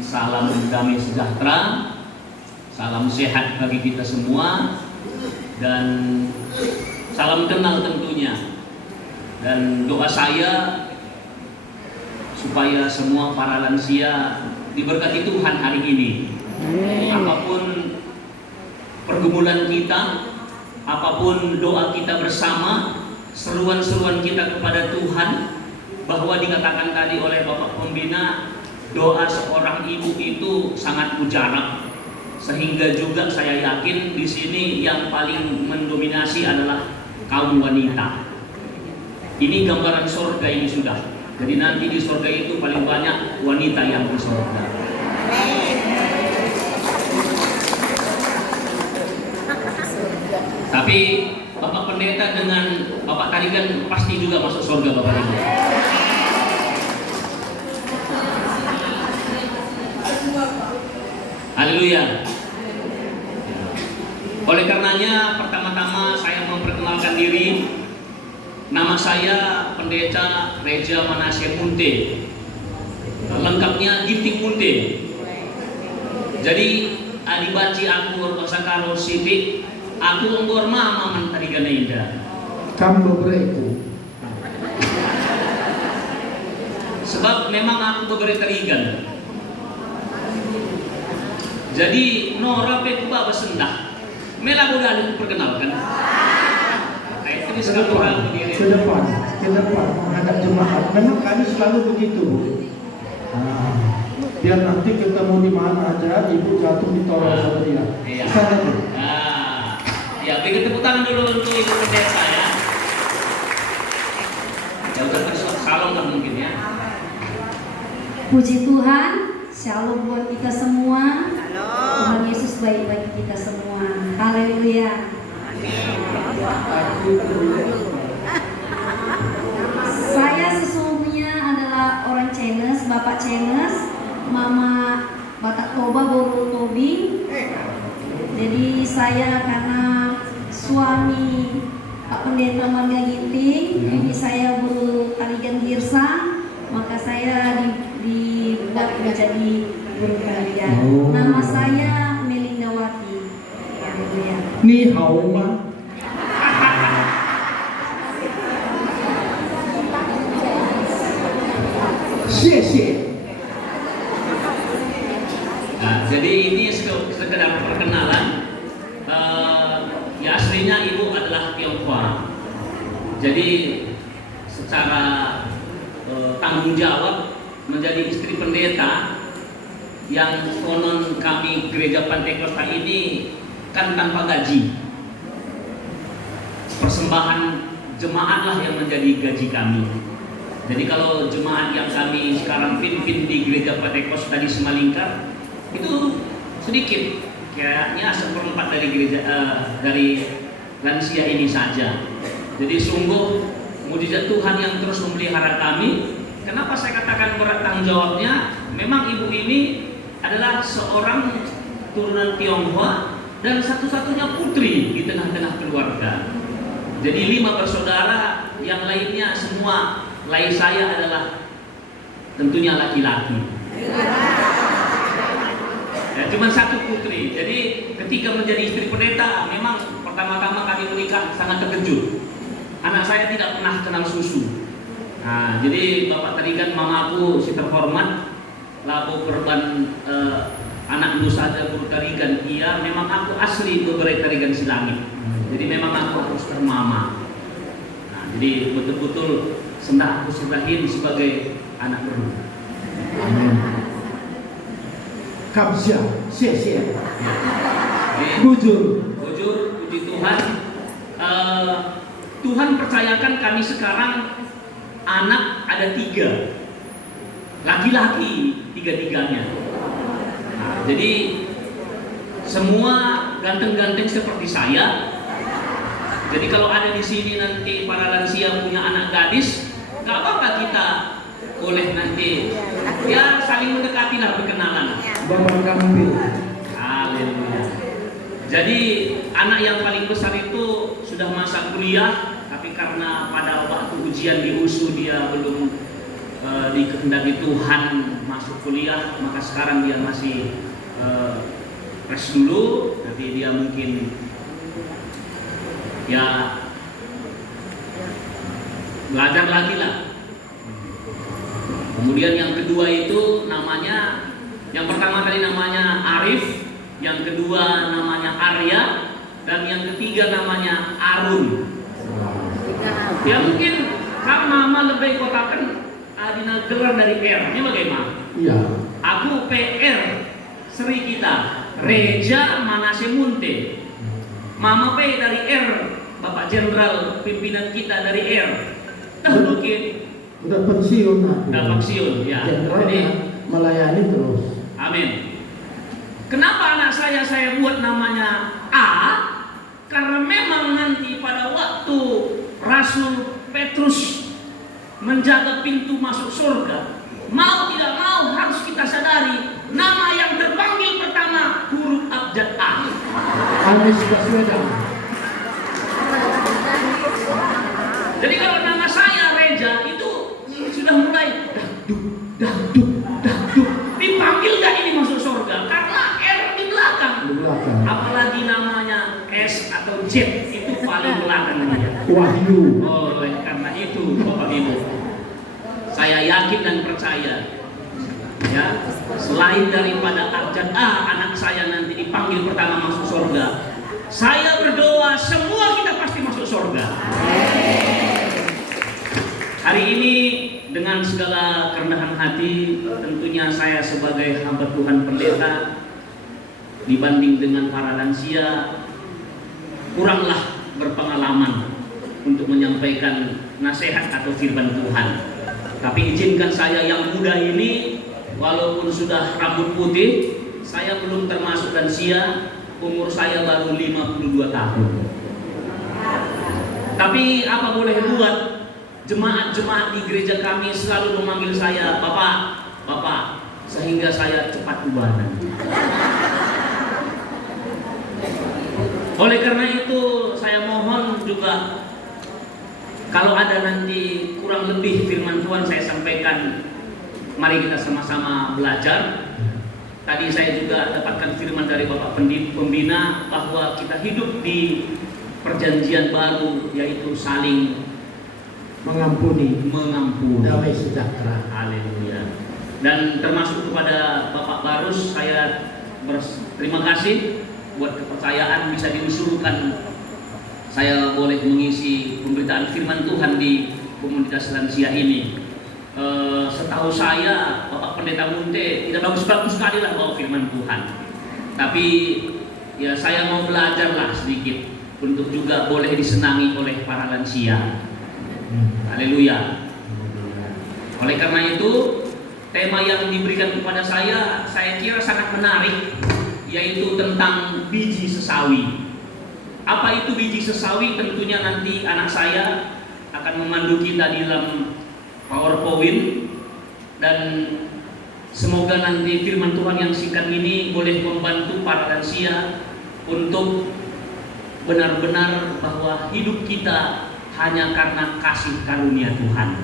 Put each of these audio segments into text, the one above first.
Salam damai sejahtera, salam sehat bagi kita semua, dan salam kenal tentunya. Dan doa saya supaya semua para lansia diberkati Tuhan hari ini. Apapun pergumulan kita, apapun doa kita bersama, seruan-seruan kita kepada Tuhan, bahwa dikatakan tadi oleh Bapak Pembina, doa seorang ibu itu sangat mujarab, sehingga juga saya yakin di sini yang paling mendominasi adalah kaum wanita. Ini gambaran surga ini sudah. Jadi nanti di surga itu paling banyak wanita yang di surga. Tapi Bapak Pendeta dengan Bapak tadi kan pasti juga masuk surga Bapak Ibu. Haleluya. Oleh karenanya pertama-tama saya memperkenalkan diri. Nama saya Pendeta Reja Manasye Munte. Lengkapnya Gifting Munte. Jadi adibaci aku Osaka City, aku unggor mama mentari Ganeda. Kamu bereku. Sebab memang aku beberapa terigan. Jadi Nora Pekuba Basendah Mela Budalu perkenalkan. Itu sekarang orang berdiri ke depan menghadap jemaat. Memang kami selalu begitu. Biar nanti ketemu di mana aja, ibu jatuh ditolong sama dia. Iya. Sana tuh. Ya, beri tepuk tangan dulu untuk ibu pendeta ya. Ya udah salam kan mungkin ya. Puji Tuhan, shalom buat kita semua. Tuhan Yesus baik bagi kita semua. Haleluya. Saya sesungguhnya adalah orang Chinese, Bapak Chinese, Mama Batak Toba Borul Tobi. Jadi saya karena suami Pak Pendeta Marga Ginting, ini saya guru tarigan Girsang, maka saya dibuat menjadi guru tarigan. Nama saya Melindawati. Haleluya. Ni hao ma. Xie. Nah, jadi ini sekedar perkenalan. Ya aslinya ibu adalah Tionghoa. Jadi secara tanggung jawab menjadi istri pendeta yang konon kami gereja Pantekosta ini kan tanpa gaji. Persembahan jemaat lah yang menjadi gaji kami. Jadi kalau jemaat yang kami sekarang pimpin di gereja Pantekosta di Semalingkar itu sedikit, kayaknya 1/4 dari gereja dari lansia ini saja. Jadi sungguh mujizat Tuhan yang terus memelihara kami. Kenapa saya katakan berat tanggung jawabnya? Memang ibu ini adalah seorang turunan Tionghoa dan satu-satunya putri di tengah-tengah keluarga. Jadi 5 bersaudara, yang lainnya semua lain saya adalah tentunya laki-laki. Ya, cuma 1 putri. Jadi ketika menjadi istri pendeta, memang pertama-tama kami menikah sangat terkejut. Anak saya tidak pernah kenal susu. Nah, jadi bapak tadi kan mamaku si terhormat, labu perban anak lu saja guru tarigan. Iya, memang aku asli beberapa tarigan Silangit. Jadi memang aku harus termama. Nah, jadi betul-betul sendak aku serahin sebagai anak guru. Kamsia, xie. Bujur, puji Tuhan. Tuhan percayakan kami sekarang anak ada 3, laki-laki 3-tiganya. Nah, jadi semua ganteng-ganteng seperti saya. Jadi kalau ada di sini nanti para lansia punya anak gadis, nggak apa-apa kita boleh nanti ya saling mendekati lah, berkenalan. Bapak kambing. Haleluya. Jadi anak yang paling besar itu sudah masa kuliah, tapi karena pada waktu ujian di USU dia belum dikehendaki Tuhan masuk kuliah, maka sekarang dia masih fresh dulu, nanti dia mungkin ya belajar lagi lah. Kemudian yang kedua itu namanya, yang pertama kali namanya Arif, yang kedua namanya Arya, dan yang ketiga namanya Arun. Ya mungkin karena mama lebih kotakan adina gelar dari R. Ini bagaimana? Iya. Aku PR Sri kita Reja Manase Munte. Mama P dari R, Bapak Jenderal pimpinan kita dari R. Dah mungkin Udah pensiun aku. udah pensiun ya. Jenderal Jadi melayani terus. amin. Kenapa anak saya buat namanya A? Karena memang nanti pada waktu Rasul Petrus menjaga pintu masuk surga, mau tidak mau harus kita sadari nama yang terpanggil pertama huruf abjad A. Anies Baswedan. Jadi kalau nama saya Reja itu sudah mulai dahduk, dipanggil gak ini masuk surga? Karena R di belakang. Di belakang. Apalagi namanya S atau Z itu paling belakang namanya. Wahyu. Oh, karena itu Bapak Ibu, saya yakin dan percaya ya, selain daripada abjad A anak saya nanti dipanggil pertama masuk surga, saya berdoa semua kita pasti masuk surga. Hari ini dengan segala kerendahan hati, tentunya saya sebagai hamba Tuhan pendeta dibanding dengan para lansia kuranglah berpengalaman untuk menyampaikan nasihat atau firman Tuhan. Tapi izinkan saya yang muda ini, walaupun sudah rambut putih, saya belum termasuk lansia, umur saya baru 52 tahun. Tapi apa boleh buat, jemaat-jemaat di gereja kami selalu memanggil saya Bapak, sehingga saya cepat ubanan. Oleh karena itu saya mohon juga, kalau ada nanti kurang lebih firman Tuhan saya sampaikan, mari kita sama-sama belajar. Tadi saya juga dapatkan firman dari Bapak Pembina bahwa kita hidup di perjanjian baru, yaitu saling Mengampuni. Damai sejahtera. Haleluya. Dan termasuk kepada Bapak Barus, saya berterima kasih buat kepercayaan bisa diusulkan saya boleh mengisi pemberitaan firman Tuhan di komunitas lansia ini. Setahu saya Bapak Pendeta Munte tidak bagus-bagus sekali lah bawa firman Tuhan, tapi ya saya mau belajar lah sedikit untuk juga boleh disenangi oleh para lansia. Haleluya. Oleh karena itu tema yang diberikan kepada saya kira sangat menarik, yaitu tentang biji sesawi. Apa itu biji sesawi? Tentunya nanti anak saya akan memandu kita di dalam PowerPoint, dan semoga nanti firman Tuhan yang singkat ini boleh membantu para lansia untuk benar-benar bahwa hidup kita hanya karena kasih karunia Tuhan.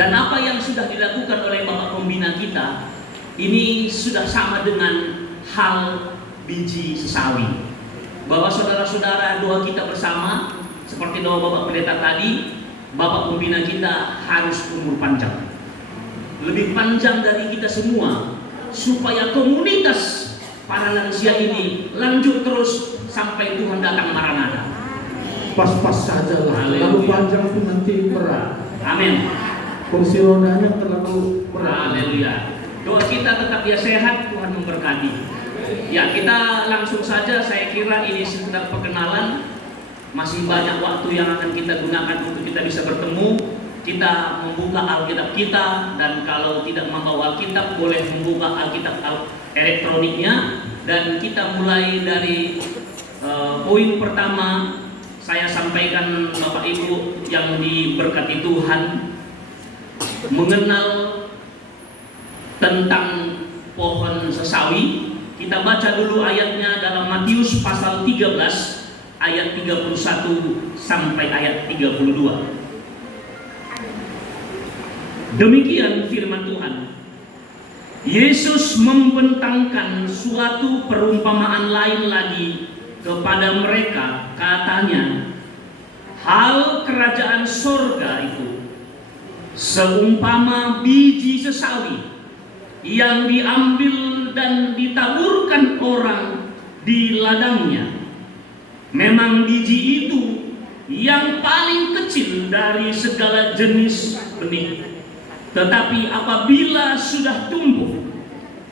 Dan apa yang sudah dilakukan oleh Bapak Pembina kita ini sudah sama dengan hal biji sesawi, bahwa saudara-saudara doa kita bersama seperti doa Bapak Pendeta tadi, Bapak Pembina kita harus umur panjang, lebih panjang dari kita semua, supaya komunitas para lansia ini lanjut terus sampai Tuhan datang Maranatha. Pas-pas saja lah. Terlalu panjang pun nanti berat. Amin. Kursi rodanya terlalu berat. Haleluya. Doa kita tetap ya sehat, Tuhan memberkati. Ya, kita langsung saja, saya kira ini sekedar perkenalan. Masih banyak waktu yang akan kita gunakan untuk kita bisa bertemu. Kita membuka Alkitab kita, dan kalau tidak membawa Alkitab boleh membuka Alkitab elektroniknya, dan kita mulai dari poin pertama. Saya sampaikan Bapak Ibu yang diberkati Tuhan, mengenal tentang pohon sesawi. Kita baca dulu ayatnya dalam Matius pasal 13 ayat 31 sampai ayat 32. Demikian firman Tuhan. Yesus membentangkan suatu perumpamaan lain lagi kepada mereka. Katanya, hal kerajaan sorga itu seumpama biji sesawi yang diambil dan ditaburkan orang di ladangnya. Memang biji itu yang paling kecil dari segala jenis benih. Tetapi apabila sudah tumbuh,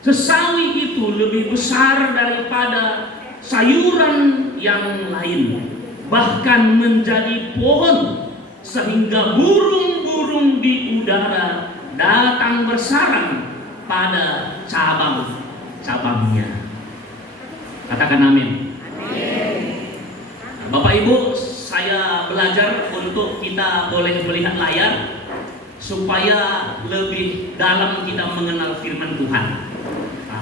sesawi itu lebih besar daripada sayuran yang lain, bahkan menjadi pohon, sehingga burung-burung di udara datang bersarang pada cabang-cabangnya. Katakan amin. Bapak Ibu, saya belajar untuk kita boleh melihat layar supaya lebih dalam kita mengenal firman Tuhan.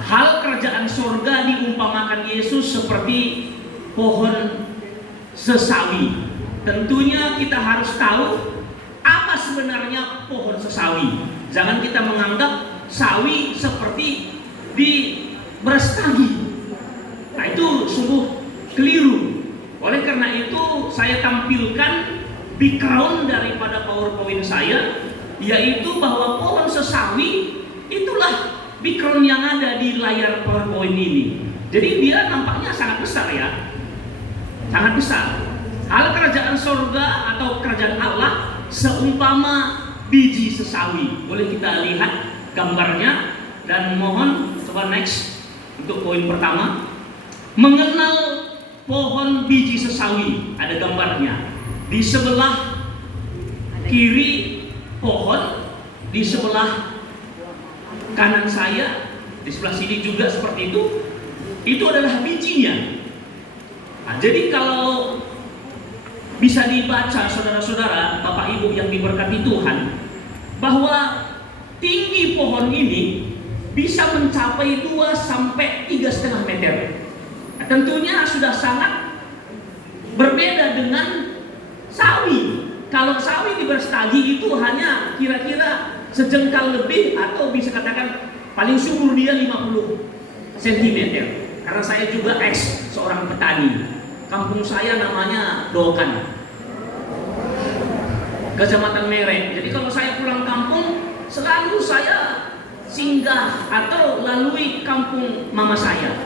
Hal kerajaan sorga diumpamakan Yesus seperti pohon sesawi. Tentunya kita harus tahu apa sebenarnya pohon sesawi. Jangan kita menganggap sawi seperti di Brastagi. Nah, itu sungguh keliru. Oleh karena itu saya tampilkan background daripada PowerPoint saya, yaitu bahwa pohon sesawi itulah background yang ada di layar PowerPoint ini. Jadi dia nampaknya sangat besar ya, sangat besar. Hal kerajaan sorga atau kerajaan Allah seumpama biji sesawi. Boleh kita lihat gambarnya, dan mohon coba next untuk poin pertama, mengenal pohon biji sesawi. Ada gambarnya di sebelah kiri pohon, di sebelah kanan saya, di sebelah sini juga seperti itu adalah bijinya. Nah, jadi kalau bisa dibaca saudara-saudara, Bapak Ibu yang diberkati Tuhan, bahwa tinggi pohon ini bisa mencapai 2 sampai 3,5 meter. Nah, tentunya sudah sangat berbeda dengan sawi. Kalau sawi di Brastagi itu hanya kira-kira sejengkal lebih, atau bisa katakan paling subur dia 50 cm. Karena saya juga seorang petani. Kampung saya namanya Dokan, Kecamatan Merek. Jadi kalau saya pulang kampung, selalu saya singgah atau lalui kampung mama saya,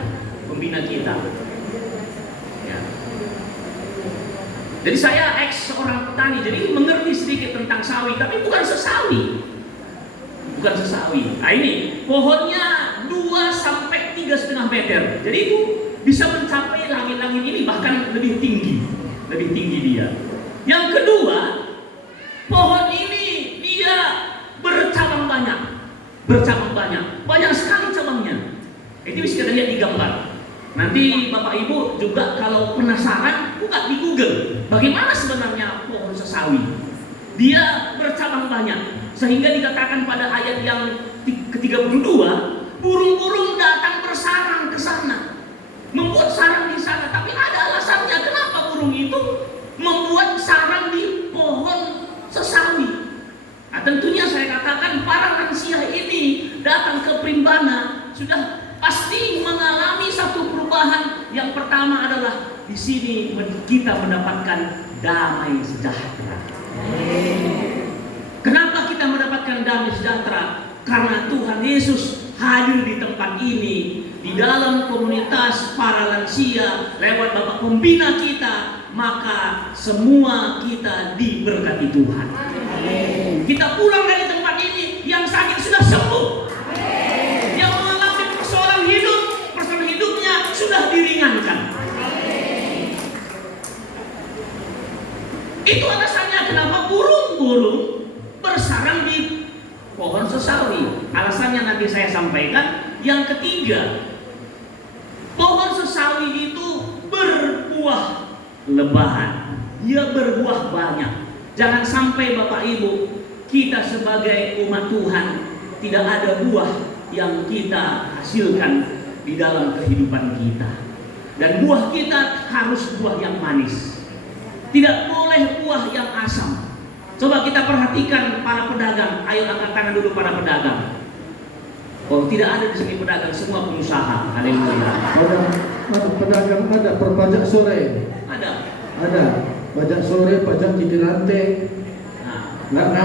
pembina kita. Ya. Jadi saya seorang petani, jadi mengerti sedikit tentang sawi, tapi bukan sesawi. Bukan sesawi. Nah, ini pohonnya 2 sampai 3,5 meter. Jadi itu bisa mencapai langit-langit ini, bahkan lebih tinggi. Lebih tinggi dia. Yang kedua, pohon ini dia bercabang banyak. Bercabang banyak. Banyak sekali cabangnya. Itu bisa kita lihat di gambar. Nanti Bapak Ibu juga kalau penasaran, buka di Google. Bagaimana sebenarnya pohon sesawi? Dia bercabang banyak, sehingga dikatakan pada ayat yang ke-32, burung-burung datang bersarang ke sana, membuat sarang di sana. Tapi ada alasannya kenapa burung itu membuat sarang di pohon sesawi. Nah, tentunya saya katakan para lansia ini datang ke Primbana sudah pasti mengalami satu perubahan. Yang pertama adalah di sini kita mendapatkan damai sejahtera. Kenapa kita mendapatkan damai sejahtera? Karena Tuhan Yesus hadir di tempat ini, di dalam komunitas para lansia lewat Bapak Pembina kita, maka semua kita diberkati Tuhan. Kita pulang dari tempat ini, yang sakit sudah sembuh, yang mengalami persoalan hidupnya sudah diringankan. Itu alasannya kenapa burung-burung bersarang di pohon sesawi. Alasannya nanti saya sampaikan. Yang ketiga, pohon sesawi itu berbuah lebat. Dia berbuah banyak. Jangan sampai Bapak Ibu, kita sebagai umat Tuhan tidak ada buah yang kita hasilkan di dalam kehidupan kita. Dan buah kita harus buah yang manis. Tidak boleh buah yang asam. Coba kita perhatikan para pedagang. Ayo angkat tangan dulu para pedagang. Oh, tidak ada di sini pedagang, semua pengusaha. Haleluya. Ada pedagang, ada perpajak sore. Ada. Ada pajak sore, pajak gigi rantai. Nah,